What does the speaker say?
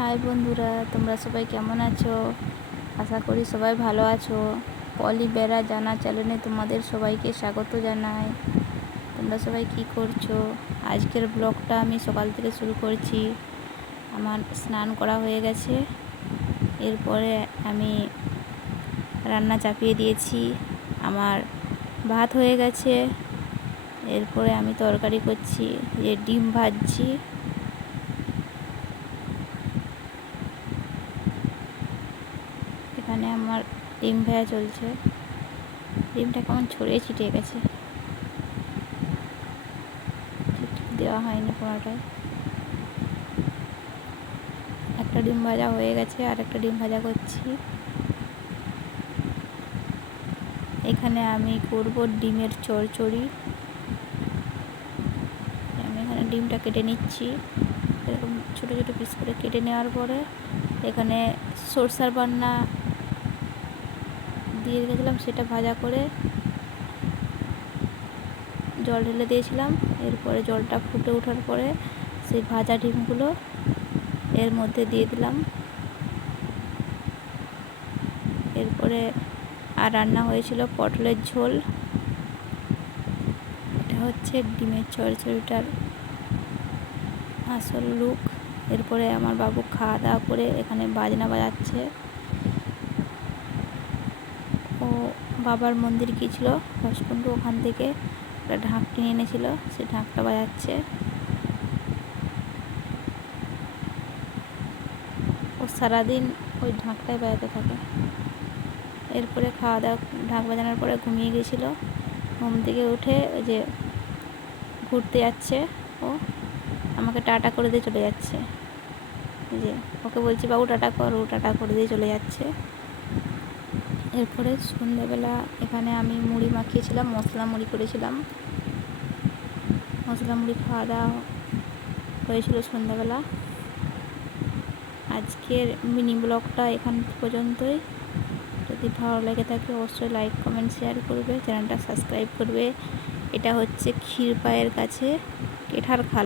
High বন্ধুরা, তোমরা সবাই কেমন আছো? আশা করি সবাই ভালো আছো। পলি বেড়া জানা চ্যানেলে তোমাদের সবাইকে স্বাগত জানাই। তোমরা সবাই কি করছো? আজকের ব্লগটা আমি সকাল থেকে শুরু করছি। আমার স্নান করা হয়ে গেছে, এরপরে আমি রান্না চাপিয়ে দিয়েছি। আমার ভাত হয়ে গেছে, এরপরে আমি তরকারি করছি, যে ডিম ভাজছি। এখানে আমার ডিম ভাজা চলছে। ডিমটা কেমন ছড়িয়ে ছিটিয়ে গেছে, ঠিক দেওয়া হয়নি কোনোটায়। একটা ডিম ভাজা হয়ে গেছে, আর একটা ডিম ভাজা করছি। এখানে আমি করব ডিমের চচ্চড়ি। আমি এখানে ডিমটা কেটে নিচ্ছি, এরকম ছোটো ছোটো পিস করে কেটে নেওয়ার পরে এখানে সরষার বান্না দিয়ে রেখেছিলাম, সেটা ভাজা করে জল ঢেলে দিয়েছিলাম। এরপরে জলটা ফুটে ওঠার পরে সেই ভাজা ডিমগুলো এর মধ্যে দিয়ে দিলাম। এরপরে আর রান্না হয়েছিল পটলের ঝোল। এটা হচ্ছে ডিমের চচ্চড়িটার আসল লুক। এরপরে আমার বাবু খাওয়া দাওয়া করে এখানে বাজনা বাজাচ্ছে। ও বাবার মন্দির গিয়েছিল দশকুন্ডু, ওখান থেকে একটা ঢাক কিনে এনেছিল, সে ঢাকটা বাজাচ্ছে। ও সারাদিন ওই ঢাকটাই বাজাতে থাকে। এরপরে খাওয়া দাওয়া ঢাক বাজানোর পরে ঘুমিয়ে গিয়েছিল। ঘুম থেকে উঠে ওই যে ঘুরতে যাচ্ছে, ও আমাকে টাটা করে দিয়ে চলে যাচ্ছে। যে ওকে বলছি বাবু টাটা কর, ও টাটা করে দিয়ে চলে যাচ্ছে। এরপরে সন্ধ্যাবেলা এখানে আমি মুড়ি মাখিয়েছিলাম, মশলা মুড়ি করেছিলাম। মশলা মুড়ি খাওয়া দাওয়া হয়েছিল সন্ধ্যাবেলা। আজকের মিনি ব্লগটা এখান পর্যন্তই। যদি ভালো লেগে থাকে অবশ্যই লাইক কমেন্ট শেয়ার করবে, চ্যানেলটা সাবস্ক্রাইব করবে। এটা হচ্ছে ক্ষীরপায়ের কাছে কেঠার খাল।